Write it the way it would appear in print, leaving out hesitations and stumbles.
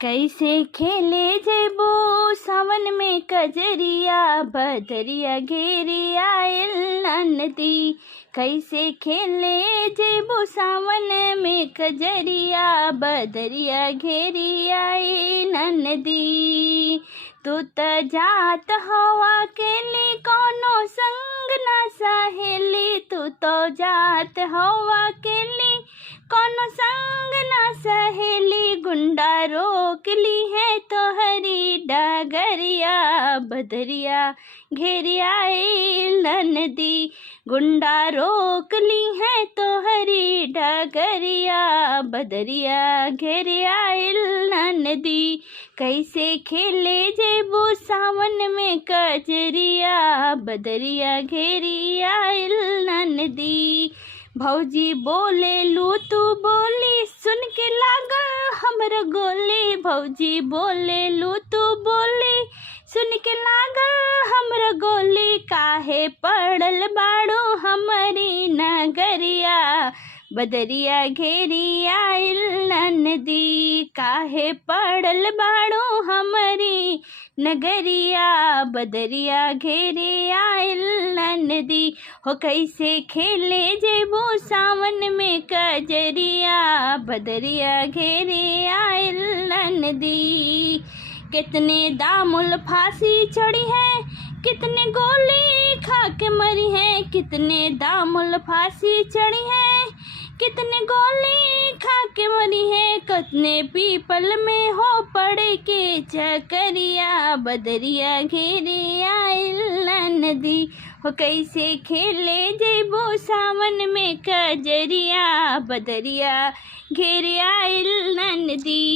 कैसे खेले जेबो सावन में कजरिया, बदरिया घेरी आयल नदी। कैसे खेले जेबो सावन में कजरिया, बदरिया घेरी आए नदी। तू त जात हवा अकेली, कोनो संग ना सहेली। तू तो जात हवा अकेली, कोनो संग ना सहेली। गुंडा रोक ली है तो हरी डगरिया, बदरिया घेरी आए नदी। गुंडा रोक ली है तो हरी डगरिया, बदरिया घेरी आए नदी। कैसे खेले जेबो सावन में कजरिया, बदरिया घेरी आए नदी। भौजी बोले लू तू बोली, सुन के लागल हमर गोली। भौजी बोले लू तू बोली, सुन के लागल हमर गोली। काहे पड़ल बाड़ो हमारी नगरिया, बदरिया घेरी आइल नदी। काहे पड़ल बाड़ो हमारी नगरिया, बदरिया घेरी आइल नदी। हो कैसे खेले जेबो सावन में कजरिया, बदरिया घेरी आइल नदी। कितने दामुल फांसी चढ़ी है, कितने गोली खा के मरी है। कितने दामुल फांसी चढ़ी है, कितने गोली खा के मरी है। कितने पीपल में हो पड़े के चकरिया, बदरिया घेरी आइल नदी। हो कैसे खेले जेबो सावन में कजरिया, बदरिया घेरी आइल नदी।